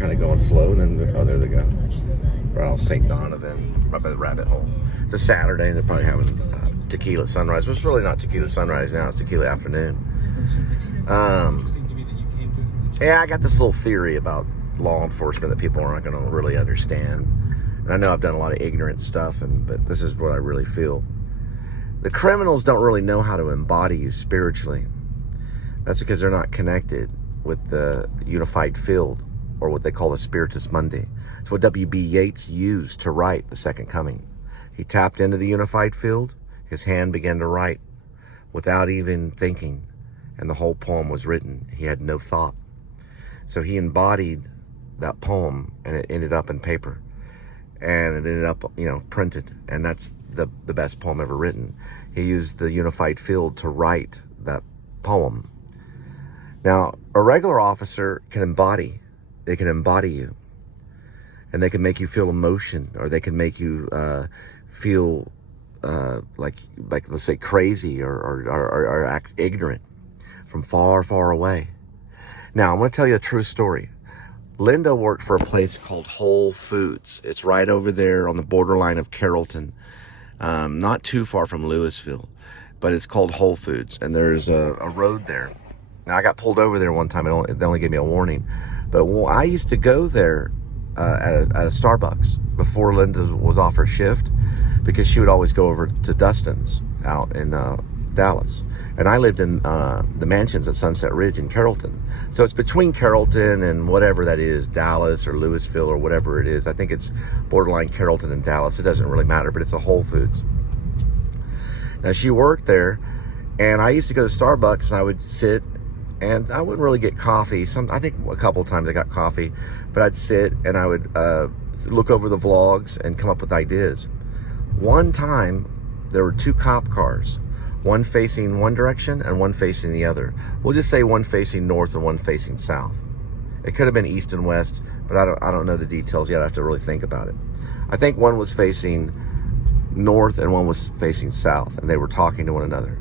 kind of going slow, and then, oh, there they go. Right off St. Donovan, right by the rabbit hole. It's a Saturday, they're probably having tequila sunrise. Well, it's really not tequila sunrise now, it's tequila afternoon. Yeah, I got this little theory about law enforcement that people aren't going to really understand. And I know I've done a lot of ignorant stuff, but this is what I really feel. The criminals don't really know how to embody you spiritually. That's because they're not connected with the unified field, or what they call the Spiritus Mundi. It's what W.B. Yeats used to write The Second Coming. He tapped into the unified field, his hand began to write without even thinking, and the whole poem was written. He had no thought. So he embodied that poem, and it ended up in paper, and it ended up, printed, and that's the best poem ever written. He used the unified field to write that poem. Now, a regular officer can embody. They can embody you, and they can make you feel emotion, or they can make you feel like let's say crazy, or act ignorant from far, far away. Now, I'm going to tell you a true story. Linda worked for a place called Whole Foods. It's right over there on the borderline of Carrollton, not too far from Louisville, but it's called Whole Foods, and there's a road there. Now, I got pulled over there one time. They only gave me a warning. But I used to go there at a Starbucks before Linda was off her shift, because she would always go over to Dustin's out in Dallas. And I lived in the mansions at Sunset Ridge in Carrollton. So it's between Carrollton and whatever that is, Dallas or Louisville or whatever it is. I think it's borderline Carrollton and Dallas. It doesn't really matter, but it's a Whole Foods. Now, she worked there, and I used to go to Starbucks, and I would sit, and I wouldn't really get coffee. I think a couple of times I got coffee, but I'd sit and I would look over the vlogs and come up with ideas. One time, there were 2 cop cars, one facing one direction and one facing the other. We'll just say one facing north and one facing south. It could have been east and west, but I don't know the details yet. I have to really think about it. I think one was facing north and one was facing south, and they were talking to one another.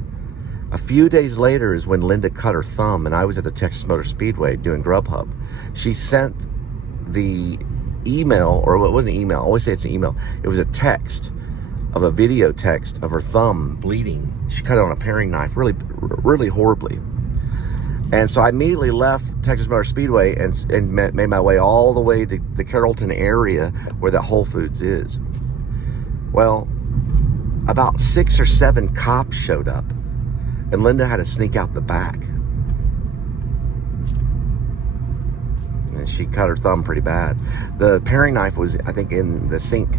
A few days later is when Linda cut her thumb, and I was at the Texas Motor Speedway doing Grubhub. She sent the email, or it wasn't an email, I always say it's an email. It was a text, of a video text of her thumb bleeding. She cut it on a paring knife, really, really horribly. And so I immediately left Texas Motor Speedway and made my way all the way to the Carrollton area where that Whole Foods is. Well, about 6 or 7 cops showed up, and Linda had to sneak out the back. And she cut her thumb pretty bad. The paring knife was, I think, in the sink.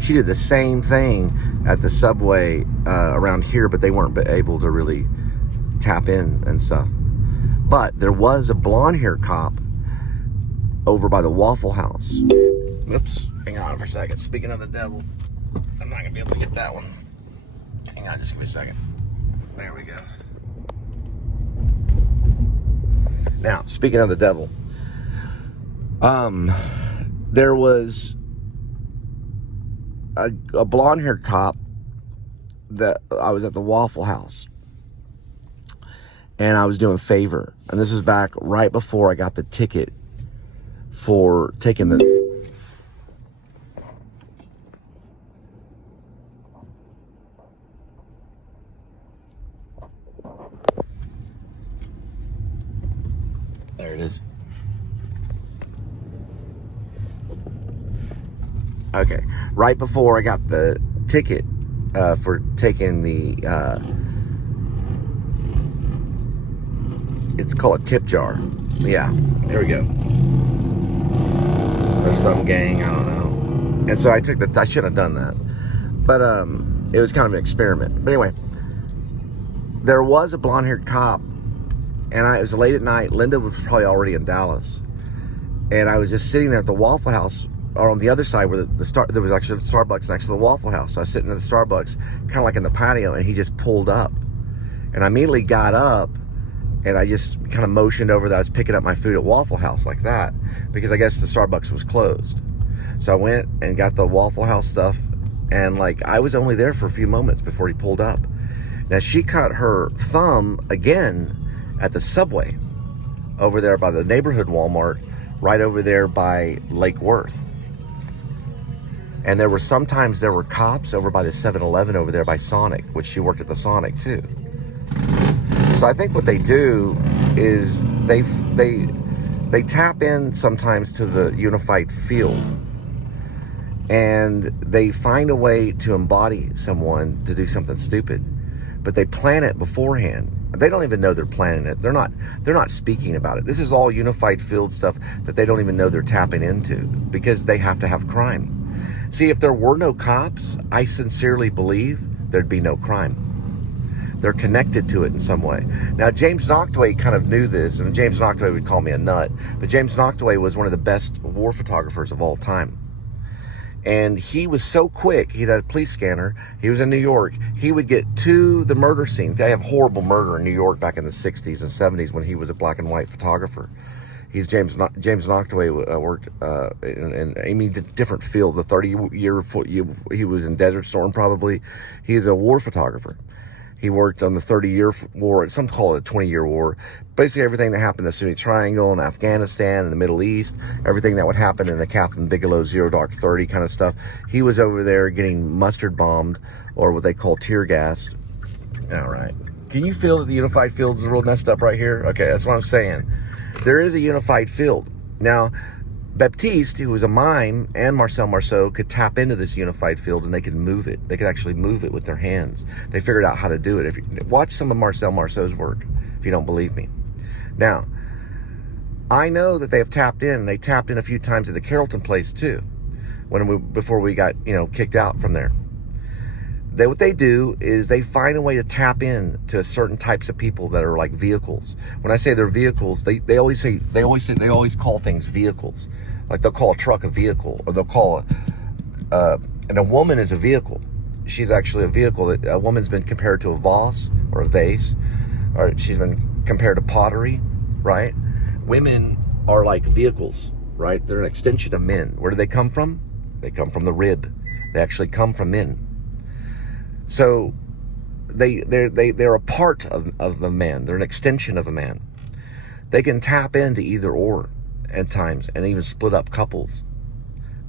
She did the same thing at the subway around here, but they weren't able to really tap in and stuff. But there was a blonde-hair cop over by the Waffle House. Oops, hang on for a second. Speaking of the devil, I'm not going to be able to get that one. Hang on, just give me a second. There we go. Now, speaking of the devil, there was a blonde-haired cop that I was at the Waffle House, and I was doing favor. And this was back right before I got the ticket for taking the... There it is. Okay, right before I got the ticket for taking the, it's called a tip jar. Yeah, there we go. Or some gang, I don't know. And so I took I shouldn't have done that. But it was kind of an experiment. But anyway, there was a blonde-haired cop, and it was late at night. Linda was probably already in Dallas. And I was just sitting there at the Waffle House, or on the other side where there was actually a Starbucks next to the Waffle House. So I was sitting at the Starbucks, kind of like in the patio, and he just pulled up. And I immediately got up, and I just kind of motioned over that I was picking up my food at Waffle House like that, because I guess the Starbucks was closed. So I went and got the Waffle House stuff, and like I was only there for a few moments before he pulled up. Now she cut her thumb again at the Subway over there by the neighborhood Walmart, right over there by Lake Worth. And sometimes there were cops over by the 7-Eleven over there by Sonic, which she worked at the Sonic too. So I think what they do is they tap in sometimes to the unified field, and they find a way to embody someone to do something stupid, but they plan it beforehand. They don't even know they're planning it. They're not speaking about it. This is all unified field stuff that they don't even know they're tapping into, because they have to have crime. See, if there were no cops, I sincerely believe there'd be no crime. They're connected to it in some way. Now, James Noctway kind of knew this, and James Noctway would call me a nut, but James Noctway was one of the best war photographers of all time. And he was so quick. He had a police scanner. He was in New York. He would get to the murder scene. They have horrible murder in New York back in the 60s and 70s when he was a black and white photographer. James Noctway worked in different fields. The 30-year, he was in Desert Storm probably. He is a war photographer. He worked on the 30-year war. Some call it a 20-year war. Basically everything that happened in the Sunni Triangle and Afghanistan and the Middle East, everything that would happen in the Catherine Bigelow Zero Dark 30 kind of stuff. He was over there getting mustard bombed, or what they call tear gassed. All right. Can you feel that the unified field is real messed up right here? Okay, that's what I'm saying. There is a unified field. Now, Baptiste, who was a mime, and Marcel Marceau could tap into this unified field, and they could move it. They could actually move it with their hands. They figured out how to do it. If you watch some of Marcel Marceau's work, if you don't believe me. Now, I know that they have tapped in, and they tapped in a few times at the Carrollton place too, before we got kicked out from there. What they do is they find a way to tap in to certain types of people that are like vehicles. When I say they're vehicles, they always call things vehicles. Like they'll call a truck a vehicle, or they'll call and a woman is a vehicle. She's actually a vehicle. A woman's been compared to a vase or a vase, or she's been compared to pottery, right? Women are like vehicles, right? They're an extension of men. Where do they come from? They come from the rib. They actually come from men. So they're a part of a man. They're an extension of a man. They can tap into either or at times, and even split up couples.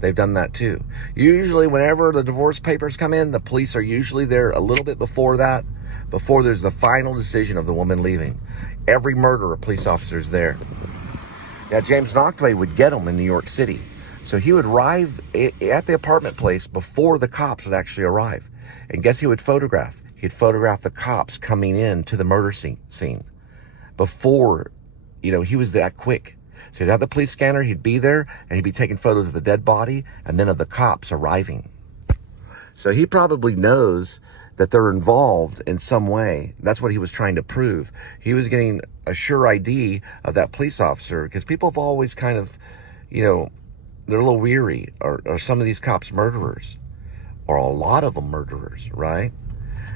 They've done that too. Usually whenever the divorce papers come in, the police are usually there a little bit before that, before there's the final decision of the woman leaving. Every murder, a police officer is there. Now, James Noctway would get them in New York City. So he would arrive at the apartment place before the cops would actually arrive. And guess who he would photograph? He'd photograph the cops coming in to the murder scene before, he was that quick. So he'd have the police scanner, he'd be there, and he'd be taking photos of the dead body and then of the cops arriving. So he probably knows that they're involved in some way. That's what he was trying to prove. He was getting a sure ID of that police officer, because people have always kind of, they're a little weary. Are some of these cops murderers? Or a lot of them murderers, right?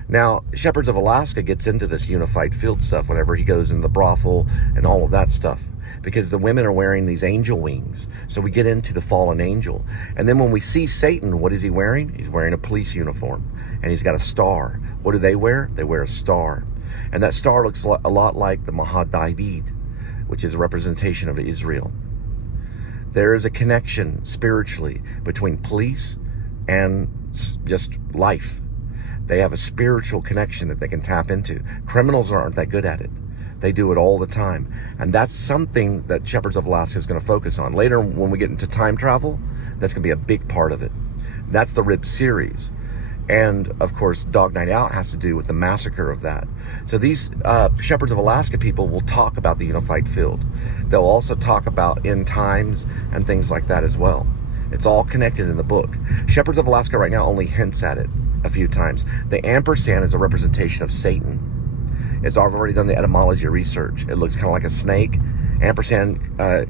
Now, Shepherds of Alaska gets into this unified field stuff whenever he goes in the brothel and all of that stuff, because the women are wearing these angel wings. So we get into the fallen angel. And then when we see Satan, what is he wearing? He's wearing a police uniform, and he's got a star. What do they wear? They wear a star. And that star looks a lot like the Maha David, which is a representation of Israel. There is a connection spiritually between police and just life. They have a spiritual connection that they can tap into. Criminals aren't that good at it. They do it all the time. And that's something that Shepherds of Alaska is going to focus on. Later, when we get into time travel, that's going to be a big part of it. That's the RIB series. And, of course, Dog Night Out has to do with the massacre of that. So these Shepherds of Alaska people will talk about the unified field. They'll also talk about end times and things like that as well. It's all connected in the book. Shepherds of Alaska right now only hints at it a few times. The ampersand is a representation of Satan. I've already done the etymology research. It looks kind of like a snake. Ampersand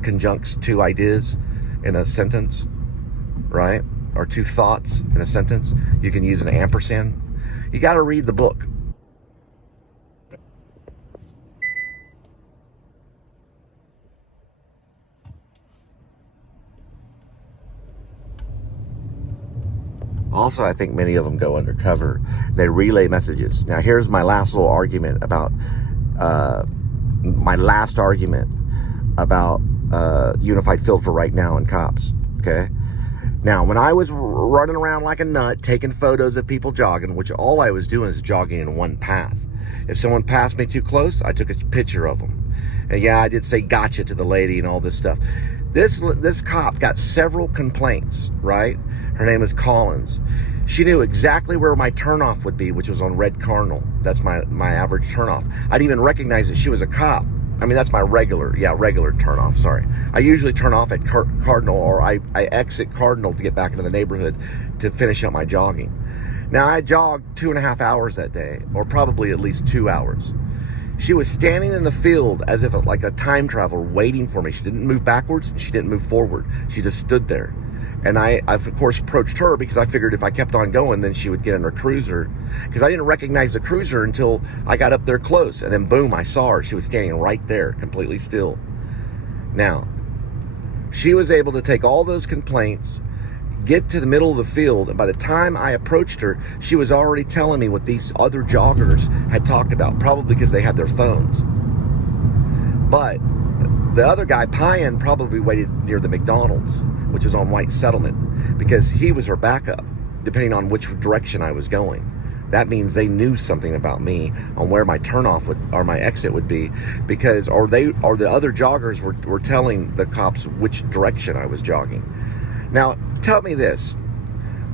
conjuncts two ideas in a sentence, right? Or two thoughts in a sentence. You can use an ampersand. You got to read the book. Also, I think many of them go undercover. They relay messages. Now, here's my last little argument about, unified field for right now in cops, okay? Now, when I was running around like a nut, taking photos of people jogging, which all I was doing is jogging in one path. If someone passed me too close, I took a picture of them. And yeah, I did say gotcha to the lady and all this stuff. This cop got several complaints, right? Her name is Collins. She knew exactly where my turnoff would be, which was on Red Cardinal. That's my average turnoff. I didn't even recognize that she was a cop. I mean, that's my regular turnoff, sorry. I usually turn off at Cardinal, or I exit Cardinal to get back into the neighborhood to finish up my jogging. Now, I jogged 2.5 hours that day, or probably at least 2 hours. She was standing in the field as if like a time traveler waiting for me. She didn't move backwards, and she didn't move forward. She just stood there. And I of course, approached her because I figured if I kept on going, then she would get in her cruiser. Because I didn't recognize the cruiser until I got up there close. And then, boom, I saw her. She was standing right there, completely still. Now, she was able to take all those complaints, get to the middle of the field, and by the time I approached her, she was already telling me what these other joggers had talked about, probably because they had their phones. But the other guy, Pyan, probably waited near the McDonald's, which was on White Settlement, because he was her backup, depending on which direction I was going. That means they knew something about me on where my turnoff would, or my exit would be, because, or the other joggers were telling the cops which direction I was jogging. Now, tell me this.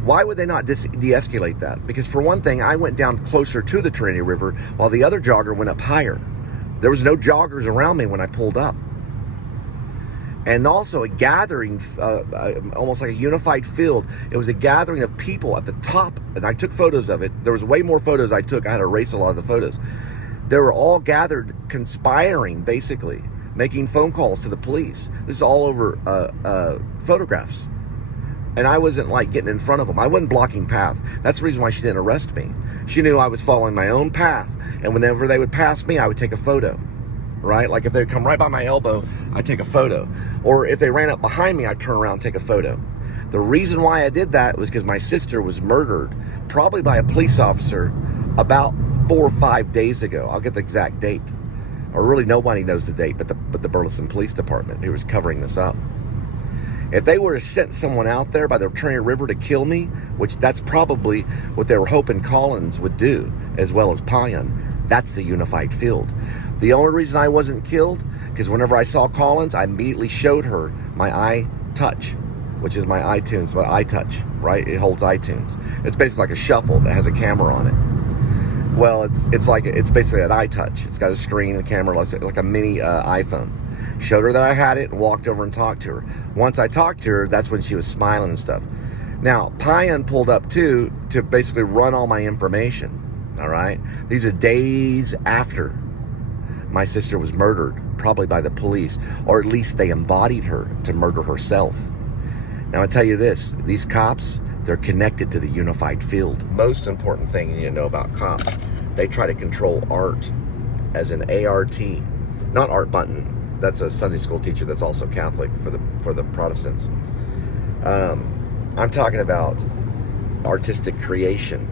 Why would they not de-escalate that? Because for one thing, I went down closer to the Trinity River while the other jogger went up higher. There was no joggers around me when I pulled up. And also a gathering, almost like a unified field. It was a gathering of people at the top, and I took photos of it. There was way more photos I took. I had to erase a lot of the photos. They were all gathered, conspiring, basically, making phone calls to the police. This is all over photographs. And I wasn't like getting in front of them. I wasn't blocking path. That's the reason why she didn't arrest me. She knew I was following my own path. And whenever they would pass me, I would take a photo, right? Like if they'd come right by my elbow, I'd take a photo. Or if they ran up behind me, I'd turn around and take a photo. The reason why I did that was because my sister was murdered, probably by a police officer, about 4 or 5 days ago. I'll get the exact date. Or really nobody knows the date but the Burleson Police Department, who was covering this up. If they were to send someone out there by the Trinity River to kill me, which that's probably what they were hoping Collins would do, as well as Pyan, that's the unified field. The only reason I wasn't killed, because whenever I saw Collins, I immediately showed her my iTouch, which is my iTunes, my iTouch, right? It holds iTunes. It's basically like a shuffle that has a camera on it. Well, it's basically an iTouch. It's got a screen and a camera, like a mini iPhone. Showed her that I had it and walked over and talked to her. Once I talked to her, that's when she was smiling and stuff. Now, Pyan pulled up too to basically run all my information, all right? These are days after my sister was murdered, probably by the police, or at least they embodied her to murder herself. Now, I tell you this, these cops, they're connected to the unified field. Most important thing you need to know about cops, they try to control art as an ART, not Art Button. That's a Sunday school teacher that's also Catholic for the Protestants. I'm talking about artistic creation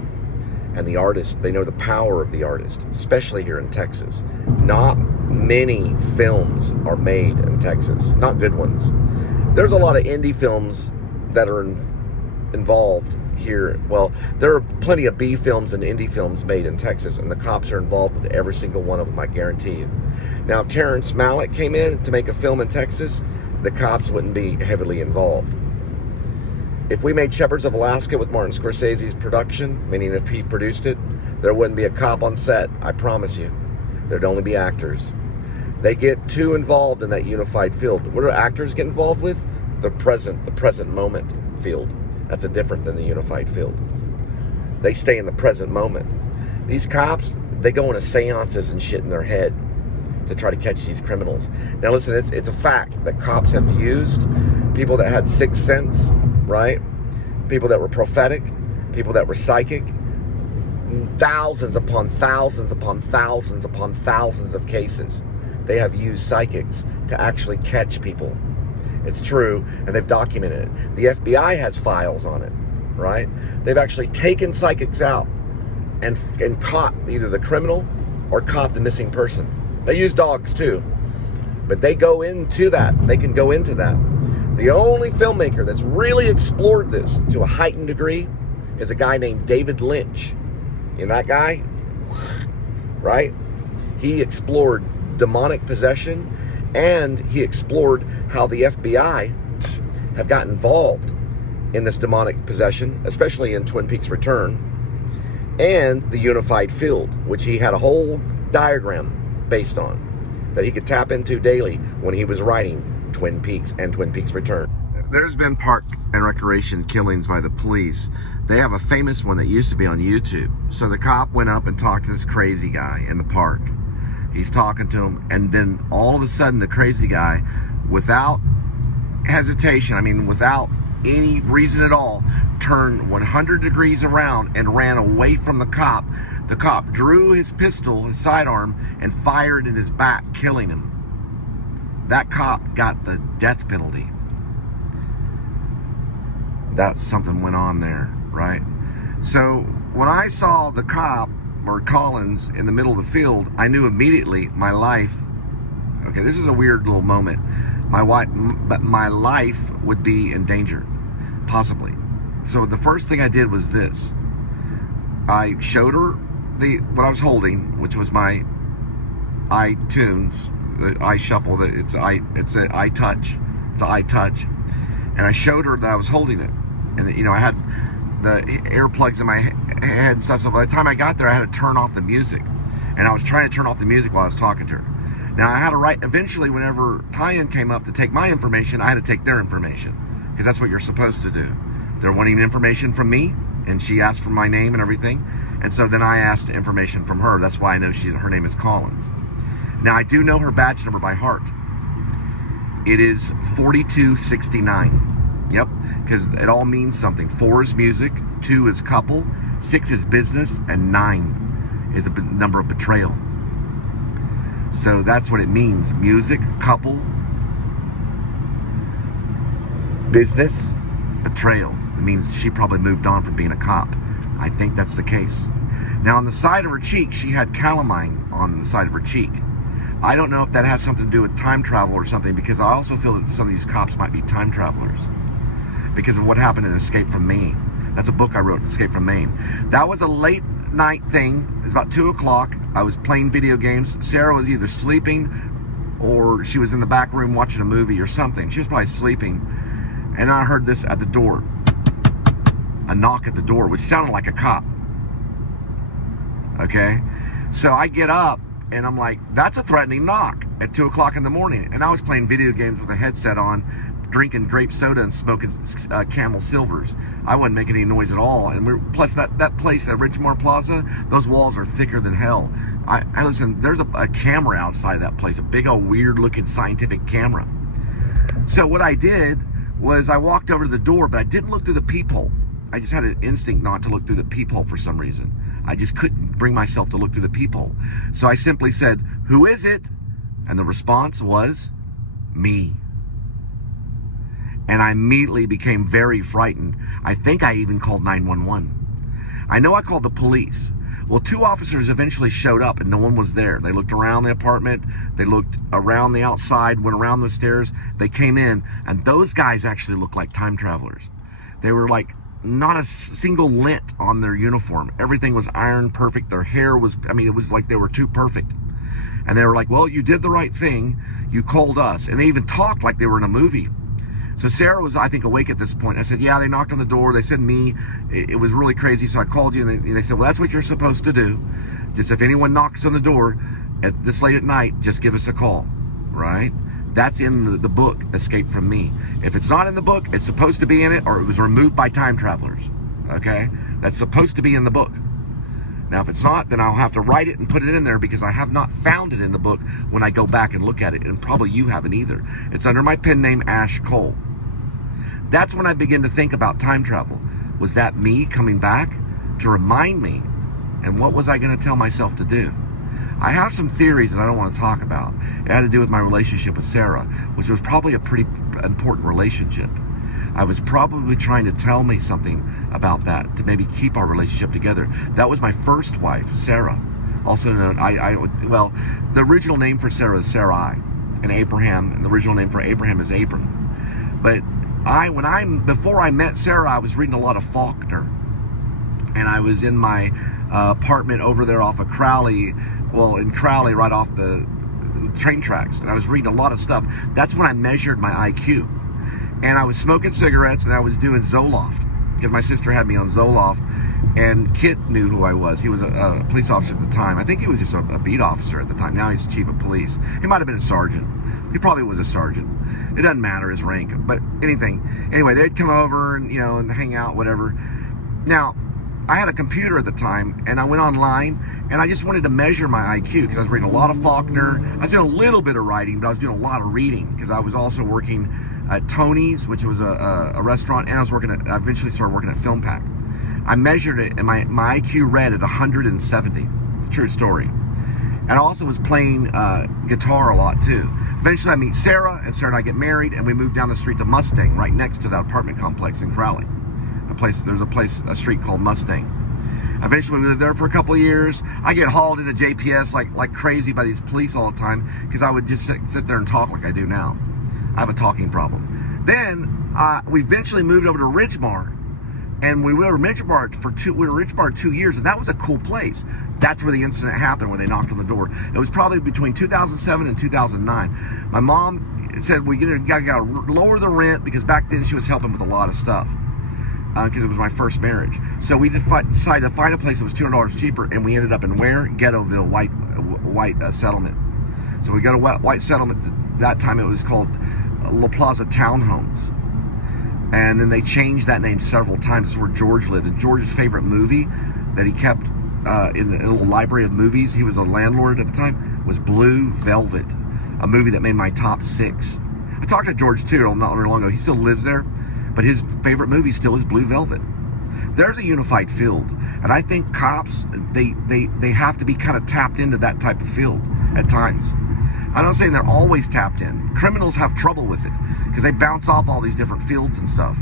and the artist. They know the power of the artist, especially here in Texas. Not many films are made in Texas, not good ones. There's a lot of indie films that are involved here. Well, there are plenty of B films and indie films made in Texas, and the cops are involved with every single one of them, I guarantee you. Now, if Terrence Malick came in to make a film in Texas, the cops wouldn't be heavily involved. If we made Shepherds of Alaska with Martin Scorsese's production, meaning if he produced it, there wouldn't be a cop on set, I promise you. There'd only be actors. They get too involved in that unified field. What do actors get involved with? The present moment field. That's different than the unified field. They stay in the present moment. These cops, they go into seances and shit in their head to try to catch these criminals. Now listen, it's a fact that cops have used people that had sixth sense, right? People that were prophetic, people that were psychic. Thousands upon thousands upon thousands upon thousands of cases. They have used psychics to actually catch people. It's true, and they've documented it. The FBI has files on it, right? They've actually taken psychics out and caught either the criminal or caught the missing person. They use dogs too, But they go into that. They can go into that. The only filmmaker that's really explored this to a heightened degree is a guy named David Lynch. And that guy, right? He explored demonic possession, and he explored how the FBI have got involved in this demonic possession, especially in Twin Peaks Return, and the unified field, which he had a whole diagram based on that he could tap into daily when he was writing Twin Peaks and Twin Peaks Return. There's been park and recreation killings by the police. They have a famous one that used to be on YouTube. So the cop went up and talked to this crazy guy in the park. He's talking to him, and then all of a sudden the crazy guy, without hesitation, I mean without any reason at all, turned 100 degrees around and ran away from the cop. The cop drew his pistol, his sidearm, and fired in his back, killing him. That cop got the death penalty. That's something went on there, right? So when I saw the cop, or Collins, in the middle of the field, I knew immediately my life, okay, this is a weird little moment. My life would be in danger, possibly. So the first thing I did was this. I showed her what I was holding, which was my iTunes, the iShuffle. It's an iTouch, and I showed her that I was holding it, and you know I had the earplugs in my head and stuff. So by the time I got there, I had to turn off the music, and I was trying to turn off the music while I was talking to her. Now I had to write. Eventually, whenever tie-in came up to take my information, I had to take their information, because that's what you're supposed to do. They're wanting information from me, and she asked for my name and everything. And so then I asked information from her. That's why I know her name is Collins. Now I do know her badge number by heart. It is 4269. Yep, because it all means something. 4 is music, 2 is couple, 6 is business, and 9 is the number of betrayal. So that's what it means. Music, couple, business, betrayal. It means she probably moved on from being a cop. I think that's the case. Now on the side of her cheek, she had calamine on the side of her cheek. I don't know if that has something to do with time travel or something, because I also feel that some of these cops might be time travelers because of what happened in Escape from Maine. That's a book I wrote, Escape from Maine. That was a late night thing. It was about 2 o'clock. I was playing video games. Sarah was either sleeping or she was in the back room watching a movie or something. She was probably sleeping. And I heard this at the door. A knock at the door, which sounded like a cop. Okay? So I get up and I'm like, that's a threatening knock at 2 o'clock in the morning. And I was playing video games with a headset on, drinking grape soda and smoking Camel Silvers. I wasn't making any noise at all. And plus that place, that Ridgemore Plaza, those walls are thicker than hell. I listen, there's a camera outside of that place, a big old weird looking scientific camera. So what I did was I walked over to the door, but I didn't look through the peephole. I just had an instinct not to look through the peephole for some reason. I just couldn't bring myself to look through the peephole. So I simply said, "Who is it?" And the response was, "Me." And I immediately became very frightened. I think I even called 911. I know I called the police. Well, 2 officers eventually showed up and no one was there. They looked around the apartment. They looked around the outside, went around the stairs. They came in, and those guys actually looked like time travelers. They were like, not a single lint on their uniform. Everything was iron perfect. Their hair was, it was like they were too perfect. And they were like, "Well, you did the right thing. You called us." And they even talked like they were in a movie. So Sarah was, I think, awake at this point. I said, "Yeah, they knocked on the door. They said me. It was really crazy. So I called you." And they said, "Well, that's what you're supposed to do. Just if anyone knocks on the door at this late at night, just give us a call." Right? That's in the book, Escape from Me. If it's not in the book, it's supposed to be in it, or it was removed by time travelers. Okay? That's supposed to be in the book. Now, if it's not, then I'll have to write it and put it in there, because I have not found it in the book when I go back and look at it, and probably you haven't either. It's under my pen name, Ash Cole. That's when I begin to think about time travel. Was that me coming back to remind me? And what was I going to tell myself to do? I have some theories that I don't want to talk about. It had to do with my relationship with Sarah, which was probably a pretty important relationship. I was probably trying to tell me something about that to maybe keep our relationship together. That was my first wife, Sarah. Also known, well, the original name for Sarah is Sarai. and Abraham, and the original name for Abraham is Abram. But before I met Sarah, I was reading a lot of Faulkner, and I was in my apartment over there off of Crowley, in Crowley, right off the train tracks, and I was reading a lot of stuff. That's when I measured my IQ, and I was smoking cigarettes, and I was doing Zoloft, because my sister had me on Zoloft, and Kit knew who I was. He was a police officer at the time. I think he was just a beat officer at the time. Now he's the chief of police. He might have been a sergeant. He probably was a sergeant. It doesn't matter his rank, but anyway, they'd come over and, and hang out, whatever. Now, I had a computer at the time, and I went online, and I just wanted to measure my IQ, because I was reading a lot of Faulkner. I was doing a little bit of writing, but I was doing a lot of reading, because I was also working at Tony's, which was a restaurant, and I eventually started working at Filmpak. I measured it, and my IQ read at 170. It's a true story. And I also was playing guitar a lot, too. Eventually, I meet Sarah, and Sarah and I get married, and we moved down the street to Mustang, right next to that apartment complex in Crowley. There's a street called Mustang. Eventually, we lived there for a couple of years. I get hauled into JPS like crazy by these police all the time, because I would just sit there and talk like I do now. I have a talking problem. Then we eventually moved over to Ridgemar, and we were in Ridgemar 2 years, and that was a cool place. That's where the incident happened, when they knocked on the door. It was probably between 2007 and 2009. My mom said we gotta lower the rent, because back then she was helping with a lot of stuff, because it was my first marriage. So we decided to find a place that was $200 cheaper, and we ended up in Ghettoville, White Settlement. So we go to White Settlement. That time it was called La Plaza Townhomes. And then they changed that name several times. It's where George lived. And George's favorite movie that he kept in the little library of movies, he was a landlord at the time, was Blue Velvet, a movie that made my top 6. I talked to George too not very long ago. He still lives there, but his favorite movie still is Blue Velvet. There's a unified field, and I think cops, they have to be kind of tapped into that type of field at times. I'm not saying they're always tapped in. Criminals have trouble with it, because they bounce off all these different fields and stuff.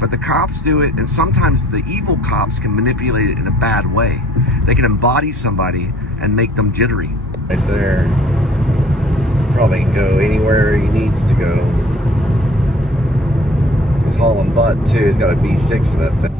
But the cops do it, and sometimes the evil cops can manipulate it in a bad way. They can embody somebody and make them jittery. Right there. Probably can go anywhere he needs to go. He's hauling butt too. He's got a V6 in that thing.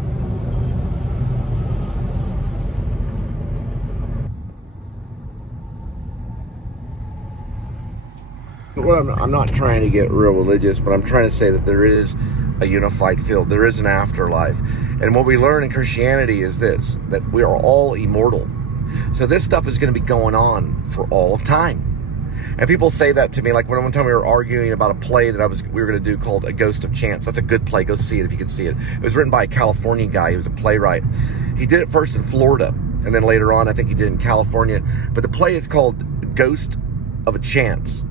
Well, I'm not trying to get real religious, but I'm trying to say that there is a unified field. There is an afterlife. And what we learn in Christianity is this, that we are all immortal. So this stuff is going to be going on for all of time. And people say that to me, like when one time we were arguing about a play that we were going to do called A Ghost of Chance. That's a good play. Go see it if you can see it. It was written by a California guy. He was a playwright. He did it first in Florida, and then later on I think he did it in California. But the play is called Ghost of a Chance.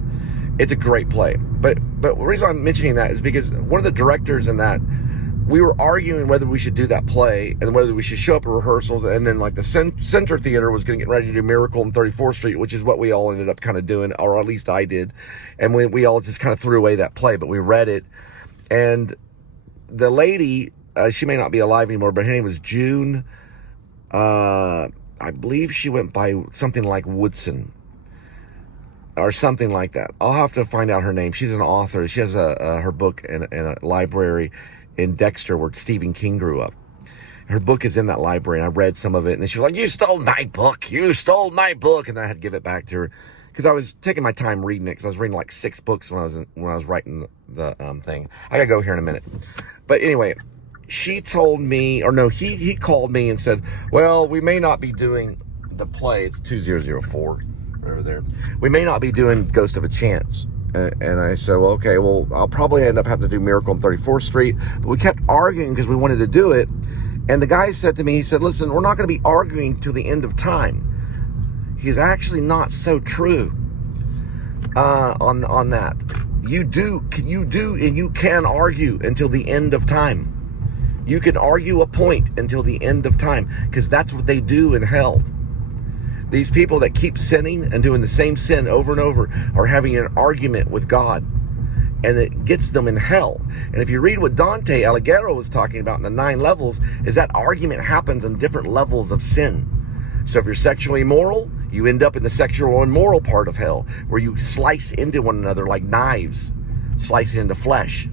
It's a great play. But the reason I'm mentioning that is because one of the directors in that, we were arguing whether we should do that play and whether we should show up at rehearsals, and then like the Center Theater was going to get ready to do Miracle on 34th Street, which is what we all ended up kind of doing, or at least I did. And we all just kind of threw away that play, but we read it. And the lady, she may not be alive anymore, but her name was June. I believe she went by something like Woodson, or something like that. I'll have to find out her name. She's an author. She has her book in a library in Dexter where Stephen King grew up. Her book is in that library, and I read some of it, and then she was like, "You stole my book! You stole my book!" And I had to give it back to her, because I was taking my time reading it, because I was reading like 6 books when I was writing the thing. I gotta go here in a minute. But anyway, she told me, or no, he called me and said, "Well, we may not be doing the play." It's 2004. Over there. We may not be doing Ghost of a Chance. And I said, well, okay, well, I'll probably end up having to do Miracle on 34th Street. But we kept arguing because we wanted to do it. And the guy said to me, he said, listen, we're not going to be arguing till the end of time. He's actually not so true on that. You do, and you can argue until the end of time. You can argue a point until the end of time, because that's what they do in hell. These people that keep sinning and doing the same sin over and over are having an argument with God, and it gets them in hell. And if you read what Dante Alighieri was talking about in the 9 levels, is that argument happens on different levels of sin. So if you're sexually immoral, you end up in the sexual immoral part of hell, where you slice into one another like knives, slicing into flesh,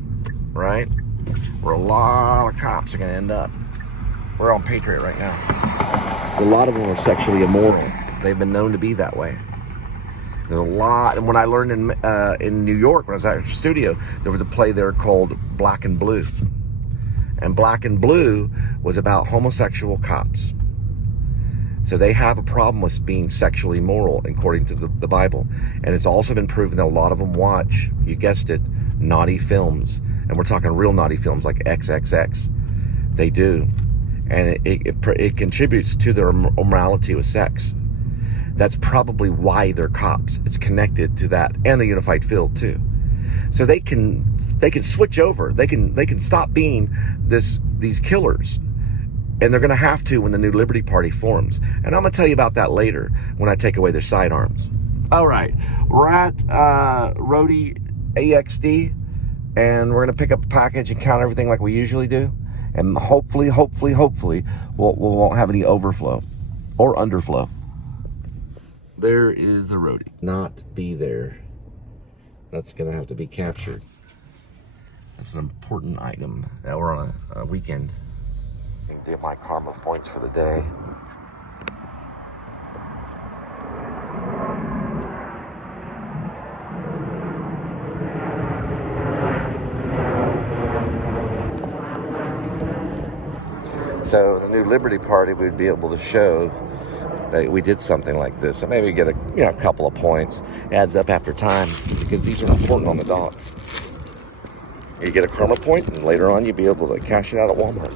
right? Where a lot of cops are going to end up. We're on Patriot right now. A lot of them are sexually immoral. They've been known to be that way. There's a lot, and when I learned in New York, when I was at the studio, there was a play there called Black and Blue. And Black and Blue was about homosexual cops. So they have a problem with being sexually immoral, according to the Bible. And it's also been proven that a lot of them watch, you guessed it, naughty films. And we're talking real naughty films like XXX. They do. And it contributes to their immorality with sex. That's probably why they're cops. It's connected to that, and the unified field too. So they can switch over. They can stop being these killers, and they're going to have to when the new Liberty Party forms. And I'm going to tell you about that later when I take away their sidearms. All right, we're at ROADIEXD, and we're going to pick up a package and count everything like we usually do, and hopefully, we won't have any overflow or underflow. There is the roadie. Not be there. That's going to have to be captured. That's an important item. Now we're on a weekend. Do my karma points for the day. So the new Liberty Party would be able to show that we did something like this, and maybe get a couple of points. Adds up after time, because these are important on the dot. You get a karma point, and later on you'll be able to cash it out at Walmart.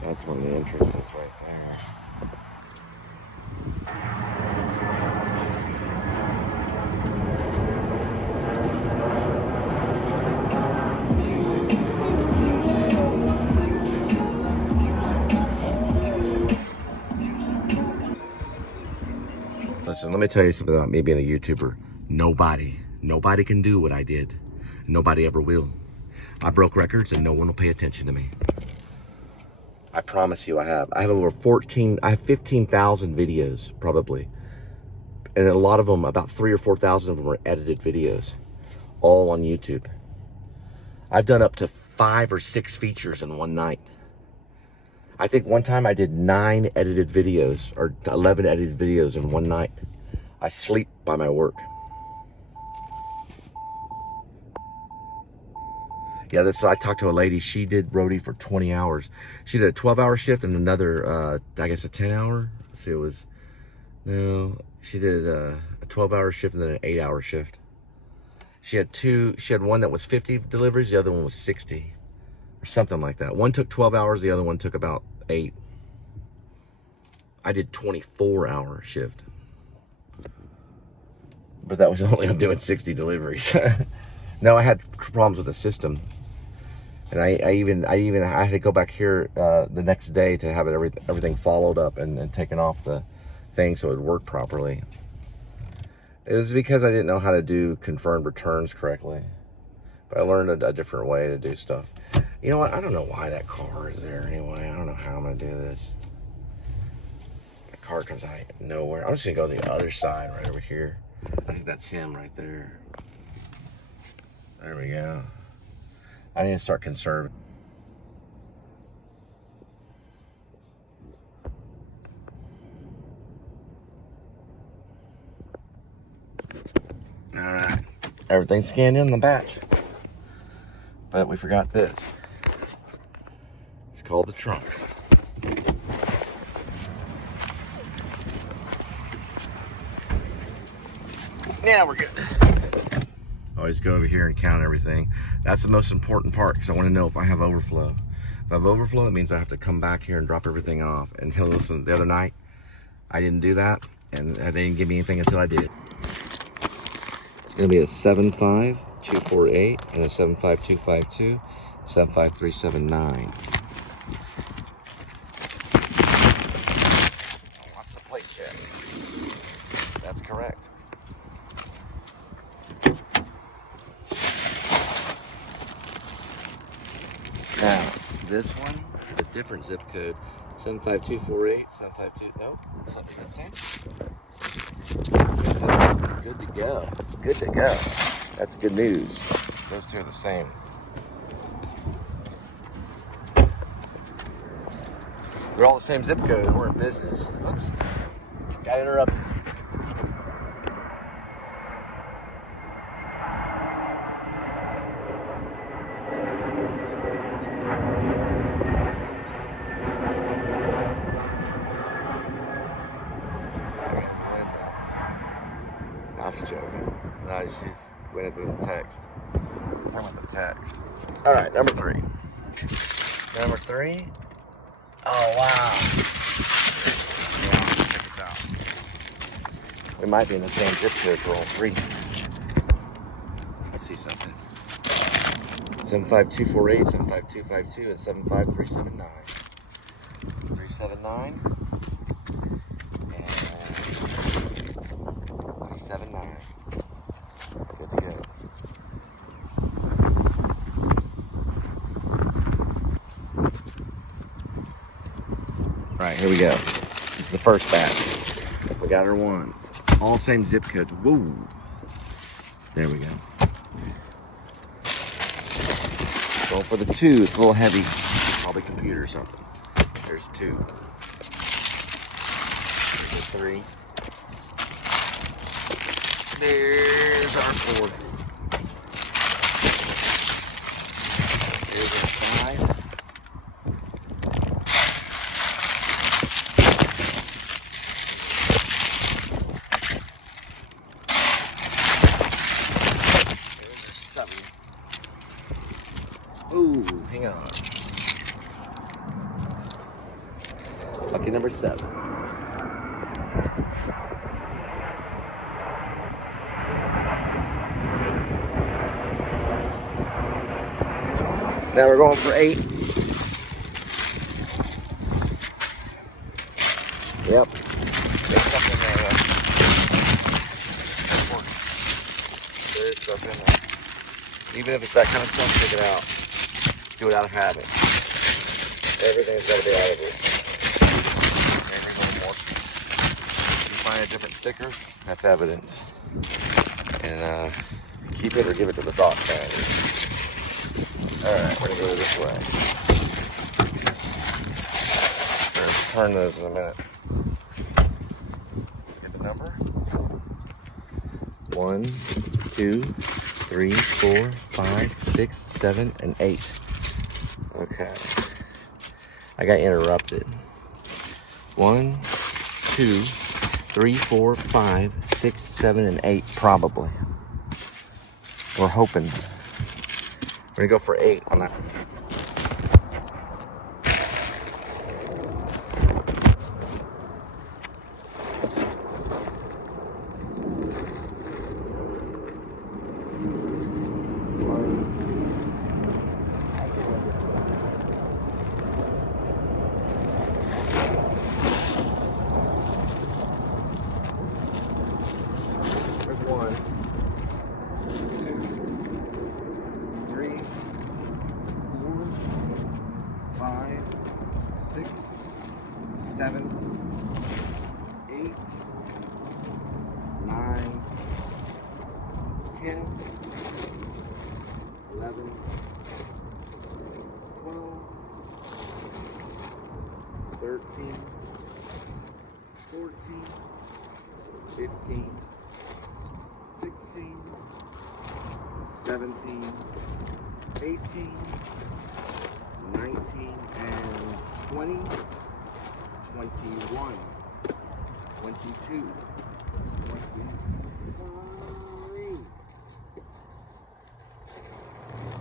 That's one of the entrances right there. Listen, let me tell you something about me being a YouTuber. Nobody can do what I did. Nobody ever will. I broke records and no one will pay attention to me. I promise you I have over 15,000 videos probably. And a lot of them, about 3,000 or 4,000 of them are edited videos, all on YouTube. I've done up to 5 or 6 features in one night. I think one time I did 9 edited videos or 11 edited videos in one night. I sleep by my work. Yeah, I talked to a lady. She did roadie for 20 hours. She did a 12-hour shift and another, I guess, a 10-hour. Let's see, she did a 12-hour shift and then an 8-hour shift. She had one that was 50 deliveries. The other one was 60 or something like that. One took 12 hours. The other one took about 8. I did 24-hour shift. But that was only doing 60 deliveries. No, I had problems with the system. And I had to go back here the next day to have everything followed up and taken off the thing so it would work properly. It was because I didn't know how to do confirmed returns correctly. But I learned a different way to do stuff. You know what? I don't know why that car is there anyway. I don't know how I'm going to do this. The car comes out of nowhere. I'm just going to go to the other side right over here. I think that's him right there. There we go. I need to start conserving. All right. Everything's scanned in the batch. But we forgot this. It's called the trunk. Yeah, we're good. Always go over here and count everything. That's the most important part because I want to know if I have overflow. If I have overflow, it means I have to come back here and drop everything off. And listen, the other night, I didn't do that, and they didn't give me anything until I did. going to be a 75248 and a 75252, 75379. Watch the plate check. That's correct. Now, this one is a different zip code. 75248, 752, no, it's not the same. Good to go. Good to go. That's good news. Those two are the same. They're all the same zip code. We're in business. Oops. Got interrupted. I was joking. No, she's went through the text. She's talking about the text. All right, number 3. Number 3. Oh, wow. Yeah, check this out. We might be in the same zip code for all 3. Let's see something. 75248, 75252, and 75379. 379. 379. Good to go. All right, here we go. This is the first batch. We got our ones. All same zip code. Woo. There we go. Going for the 2. It's a little heavy. Probably computer or something. There's 2. There's a 3. There's our 4. There's our 5. There's our 7. Ooh, hang on. Lucky number 7. Now we're going for 8. Yep. There's stuff in there. There's stuff in there. Even if it's that kind of stuff, take it out. Do it out of habit. Everything's got to be out of it. Every little morsel. If you find a different sticker, that's evidence. And keep it or give it to the dog tag. Alright, we're going to go this way. We're going to turn those in a minute. Get the number. 1, 2, 3, 4, 5, 6, 7, and 8. Okay. I got interrupted. 1, 2, 3, 4, 5, 6, 7, and 8, probably. We're hoping. We're gonna go for 8 on that. There's 1, 2, 3, 5, 6, 7, 8, 9, 10, 11, 12, 13, 14, 15, 16, 17, 18, 19, and 20, 21, 22, 23,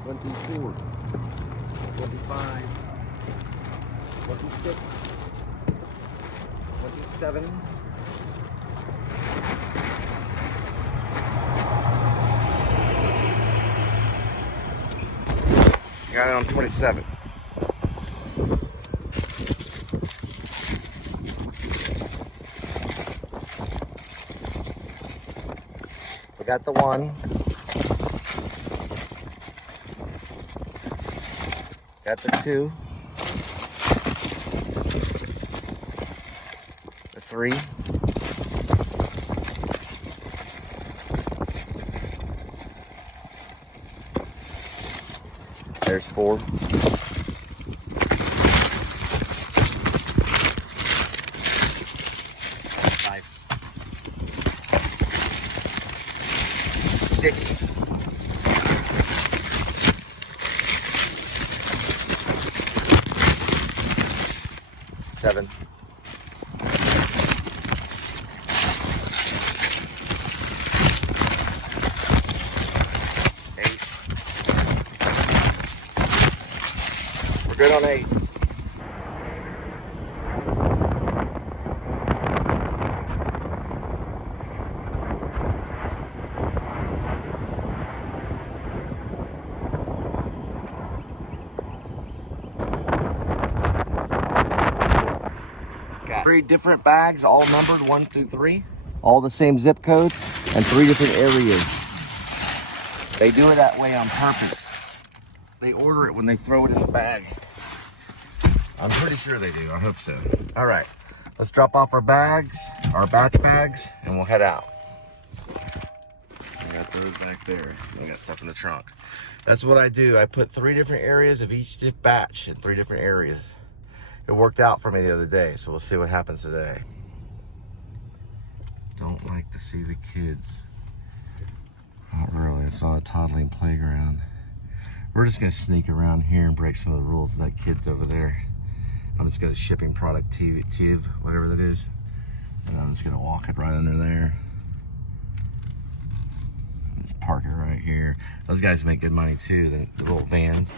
24, 25, 26, 27, 28, Got it on 27. We got the 1. Got the 2. The 3. There's 4. 5. 6. 7. 8. We're good on 8. Got 3 different bags, all numbered 1 through 3, all the same zip code, and 3 different areas. They do it that way on purpose. They order it when they throw it in the bag. I'm pretty sure they do. I hope so. All right, let's drop off our bags, our batch bags, and we'll head out. I got those back there. I got stuff in the trunk. That's what I do. I put 3 different areas of each batch in 3 different areas. It worked out for me the other day, so we'll see what happens today. Don't like to see the kids. Not really. It's not a toddling playground. We're just gonna sneak around here and break some of the rules. That kid's over there. I'm just gonna shipping product TIV, whatever that is. And I'm just gonna walk it right under there. Just park it right here. Those guys make good money too, the little vans.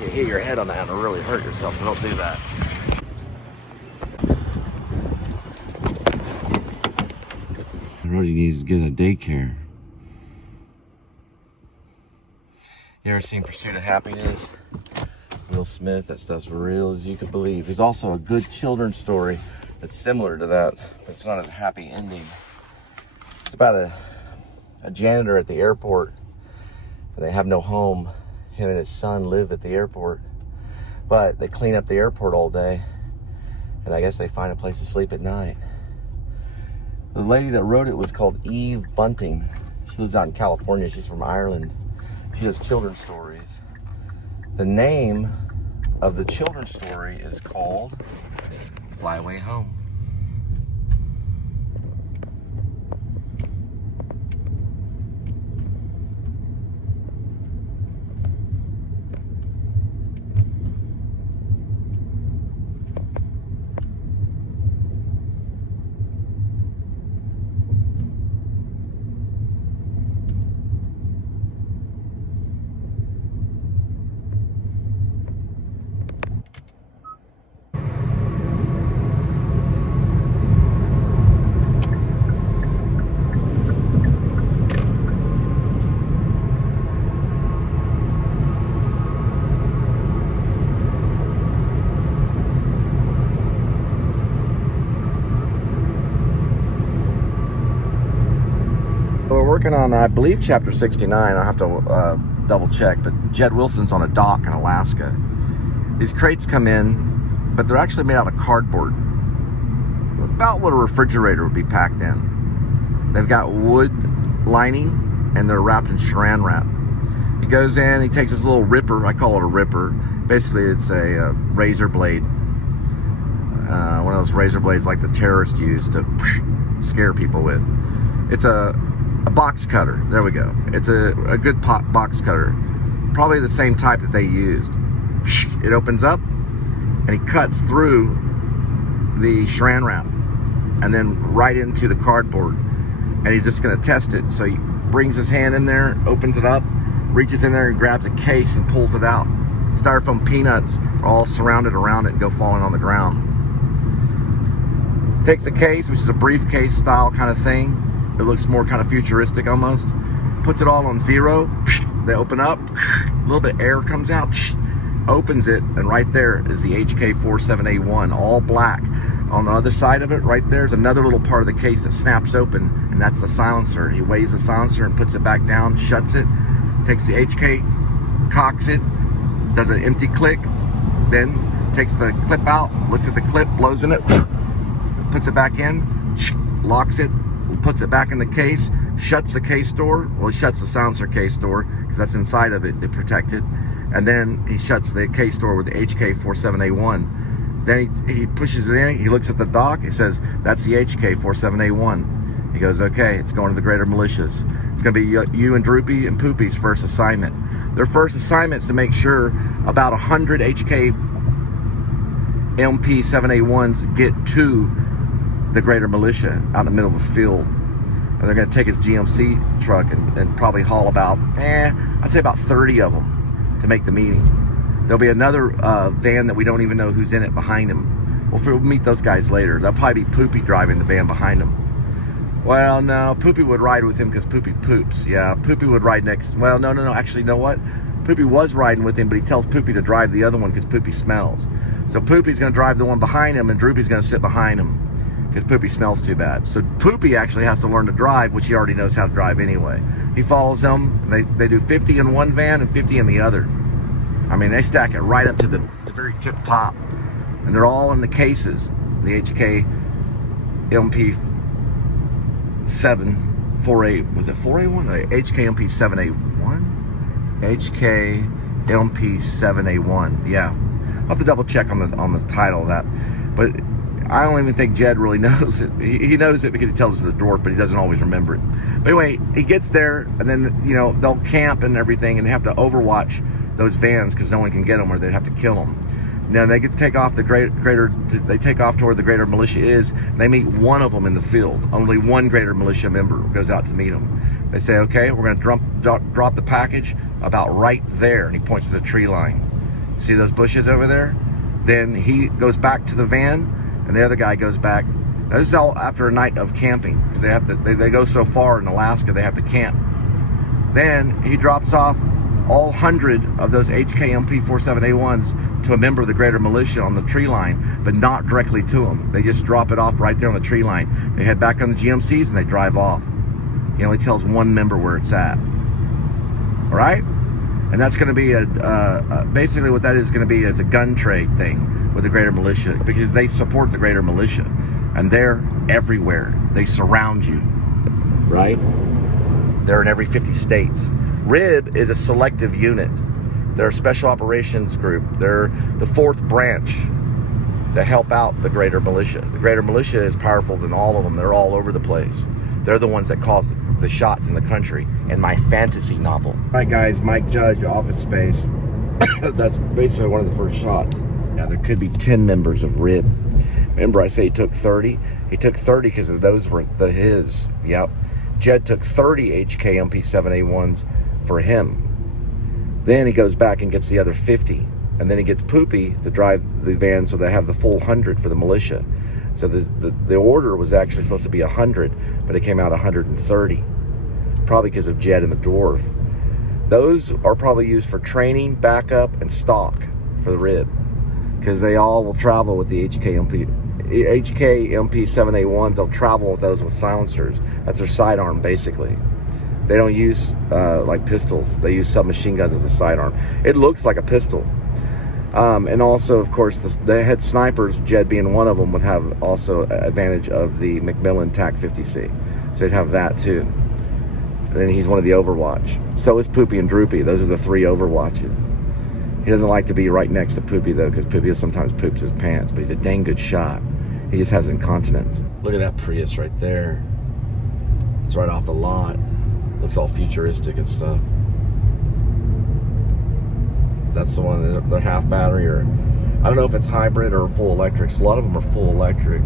You hit your head on that and really hurt yourself, so don't do that. Roddy needs to get a daycare. You ever seen Pursuit of Happiness? Will Smith, that stuff's real as you could believe. There's also a good children's story that's similar to that, but it's not as a happy ending. It's about a janitor at the airport, and they have no home. Him and his son live at the airport, but they clean up the airport all day, and I guess they find a place to sleep at night. The lady that wrote it was called Eve Bunting. She lives out in California. She's from Ireland. She does children's stories. The name of the children's story is called Fly Away Home. Working on, I believe, chapter 69. I'll have to double check, but Jed Wilson's on a dock in Alaska. These crates come in, but they're actually made out of cardboard, about what a refrigerator would be packed in. They've got wood lining, and they're wrapped in saran wrap. He goes in, he takes his little ripper, I call it a ripper. Basically, it's a razor blade, one of those razor blades like the terrorists use to scare people with. It's a box cutter. There we go. It's a good box cutter. Probably the same type that they used. It opens up and he cuts through the saran wrap and then right into the cardboard. And he's just going to test it. So he brings his hand in there, opens it up, reaches in there and grabs a case and pulls it out. Styrofoam peanuts are all surrounded around it and go falling on the ground. Takes a case, which is a briefcase style kind of thing. It looks more kind of futuristic almost. Puts it all on 0. They open up, a little bit of air comes out, opens it, and right there is the HK47A1, all black. On the other side of it, right there's another little part of the case that snaps open, and that's the silencer. He weighs the silencer and puts it back down, shuts it, takes the HK, cocks it, does an empty click, then takes the clip out, looks at the clip, blows in it, puts it back in, locks it, puts it back in the case, shuts the case door. Well, he shuts the silencer case door because that's inside of it to protect it. And then he shuts the case door with the HK47A1. Then he pushes it in, he looks at the dock, he says, that's the HK47A1. He goes, okay, it's going to the greater militias. It's going to be you and Droopy and Poopy's first assignment. Their first assignment is to make sure about 100 HK-MP7A1s get to the greater militia out in the middle of a field. And they're going to take his GMC truck and probably haul about, I'd say about 30 of them to make the meeting. There'll be another van that we don't even know who's in it behind him. We'll meet those guys later. They'll probably be Poopy driving the van behind him. Well, no, Poopy would ride with him because Poopy poops. Yeah, Poopy would ride next. Well, no. Actually, you know what? Poopy was riding with him, but he tells Poopy to drive the other one because Poopy smells. So Poopy's going to drive the one behind him, and Droopy's going to sit behind him because Poopy smells too bad. So Poopy actually has to learn to drive, which he already knows how to drive anyway. He follows them, and they do 50 in one van and 50 in the other. I mean, they stack it right up to the very tip top. And they're all in the cases. The HK-MP748, was it 4A1? HK-MP7A1? HK-MP7A1, yeah. I'll have to double check on the title of that. But I don't even think Jed really knows it. He knows it because he tells it to the dwarf, but he doesn't always remember it. But anyway, he gets there, and then, you know, they'll camp and everything, and they have to overwatch those vans because no one can get them or they'd have to kill them. Now they get to take off they take off to where the greater militia is, and they meet one of them in the field. Only one greater militia member goes out to meet them. They say, okay, we're going to drop the package about right there, and he points to the tree line. See those bushes over there? Then he goes back to the van, and the other guy goes back. Now this is all after a night of camping, because they go so far in Alaska they have to camp. Then he drops off all 100 of those HK-MP47A1s to a member of the greater militia on the tree line, but not directly to him. They just drop it off right there on the tree line. They head back on the GMCs and they drive off. He only tells one member where it's at. All right? And that's going to be basically what that is going to be is a gun trade thing with the greater militia, because they support the greater militia and they're everywhere. They surround you, right? They're in every 50 states. RIB is a selective unit. They're a special operations group. They're the 4th branch that help out the greater militia. The greater militia is powerful than all of them. They're all over the place. They're the ones that cause the shots in the country in my fantasy novel. All right, guys, Mike Judge, Office Space. That's basically one of the first shots. Now, there could be 10 members of RIB. Remember, I say he took 30? He took 30 because those were his. Yep. Jed took 30 HK-MP7A1s for him. Then he goes back and gets the other 50. And then he gets Poopy to drive the van so they have the full 100 for the militia. So the order was actually supposed to be 100, but it came out 130. Probably because of Jed and the dwarf. Those are probably used for training, backup, and stock for the RIB. Because they all will travel with the HK-MP7A1s. They'll travel with those with silencers. That's their sidearm, basically. They don't use like pistols. They use submachine guns as a sidearm. It looks like a pistol. And also, of course, the head snipers, Jed being one of them, would have also advantage of the Macmillan TAC-50C. So he'd have that too. And then he's one of the Overwatch. So is Poopy and Droopy. Those are the 3 Overwatches. He doesn't like to be right next to Poopy, though, because Poopy sometimes poops his pants. But he's a dang good shot. He just has incontinence. Look at that Prius right there. It's right off the lot. Looks all futuristic and stuff. That's the one that they're half battery, or I don't know if it's hybrid or full electric. So a lot of them are full electric.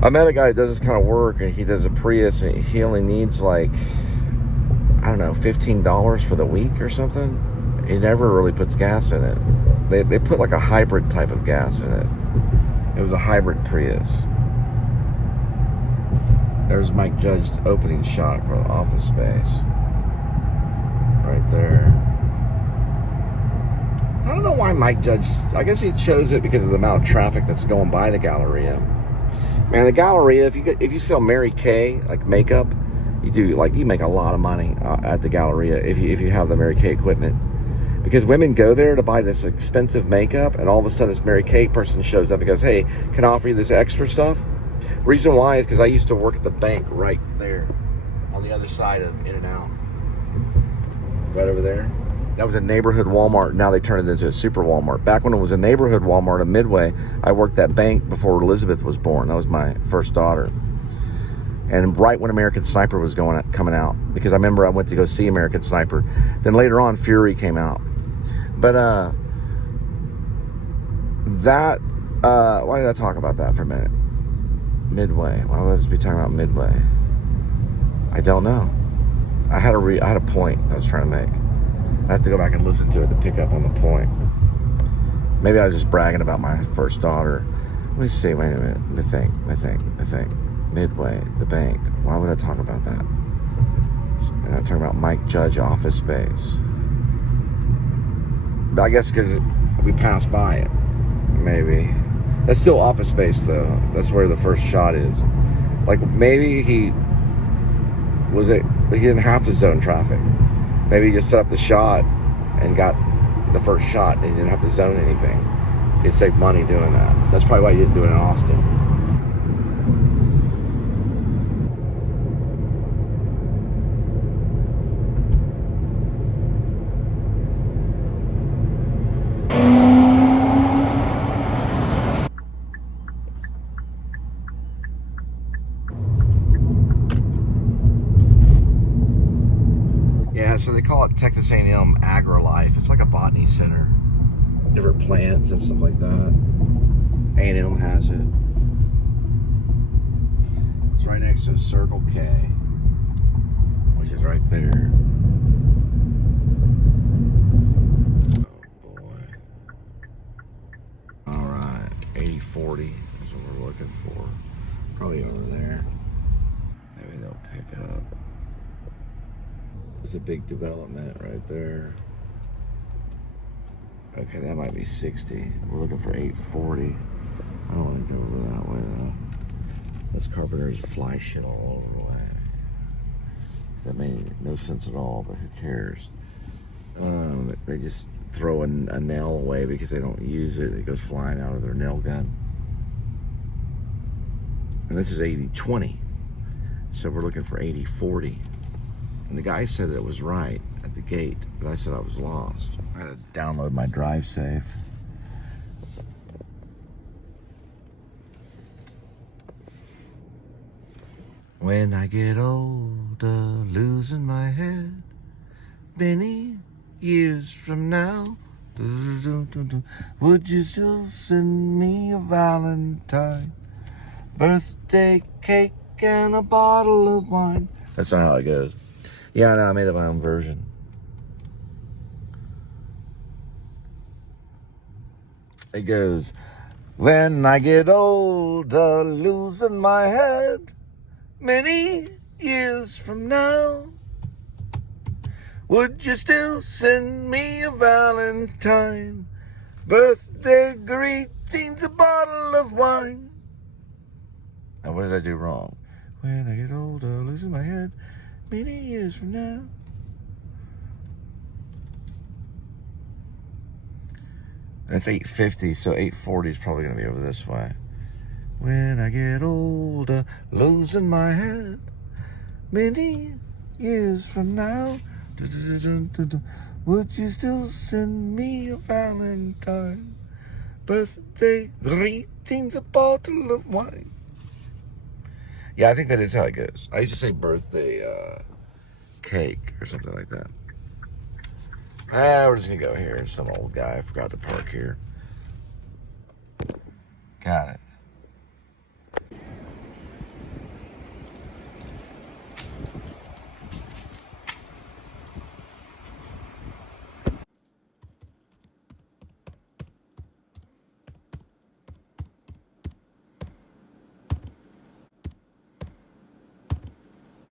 I met a guy that does this kind of work, and he does a Prius, and he only needs like, I don't know, $15 for the week or something. He never really puts gas in it. They put like a hybrid type of gas in it. It was a hybrid Prius. There's Mike Judge's opening shot for Office Space. Right there. I don't know why Mike Judge, I guess he chose it because of the amount of traffic that's going by the Galleria. Man, the Galleria, if you sell Mary Kay, like makeup, you make a lot of money at the Galleria if you have the Mary Kay equipment. Because women go there to buy this expensive makeup, and all of a sudden this Mary Kay person shows up and goes, hey, can I offer you this extra stuff? Reason why is because I used to work at the bank right there on the other side of In-N-Out. Right over there. That was a neighborhood Walmart. Now they turned it into a super Walmart. Back when it was a neighborhood Walmart in Midway, I worked that bank before Elizabeth was born. That was my first daughter. And right when American Sniper was coming out, because I remember I went to go see American Sniper. Then later on, Fury came out. But why did I talk about that for a minute? Midway. Why was I be talking about Midway? I don't know. I had a point I was trying to make. I have to go back and listen to it to pick up on the point. Maybe I was just bragging about my first daughter. Let me see. Wait a minute. Let me think. Midway, the bank. Why would I talk about that? And I'm talking about Mike Judge Office Space. But I guess because we passed by it. Maybe. That's still Office Space, though. That's where the first shot is. Like, maybe he didn't have to zone traffic. Maybe he just set up the shot and got the first shot and he didn't have to zone anything. He'd save money doing that. That's probably why he didn't do it in Austin. So they call it Texas A&M Agri-Life. It's like a botany center. Different plants and stuff like that. A&M has it. It's right next to Circle K, which is right there. Oh boy. Alright, 8040 is what we're looking for. Probably over there. Maybe they'll pick up. There's a big development right there. Okay, that might be 60. We're looking for 840. I don't want to go over that way though. Those carpenters fly shit all over the way. That made no sense at all, but who cares? They just throw a nail away because they don't use it. It goes flying out of their nail gun. And this is 8020. So we're looking for 8040. And the guy said that it was right at the gate, but I said I was lost. I had to download my drive safe. When I get older, losing my head, many years from now, would you still send me a Valentine, birthday cake, and a bottle of wine? That's not how it goes. Yeah, no, I made up my own version. It goes, when I get older, losing my head, many years from now, would you still send me a Valentine, birthday greetings, a bottle of wine? Now, what did I do wrong? When I get older, losing my head, many years from now. That's 850, so 840 is probably going to be over this way. When I get older, losing my head, many years from now, would you still send me a Valentine, birthday greetings, a bottle of wine? Yeah, I think that is how it goes. I used to say birthday cake or something like that. We're just going to go here. Some old guy forgot to park here. Got it.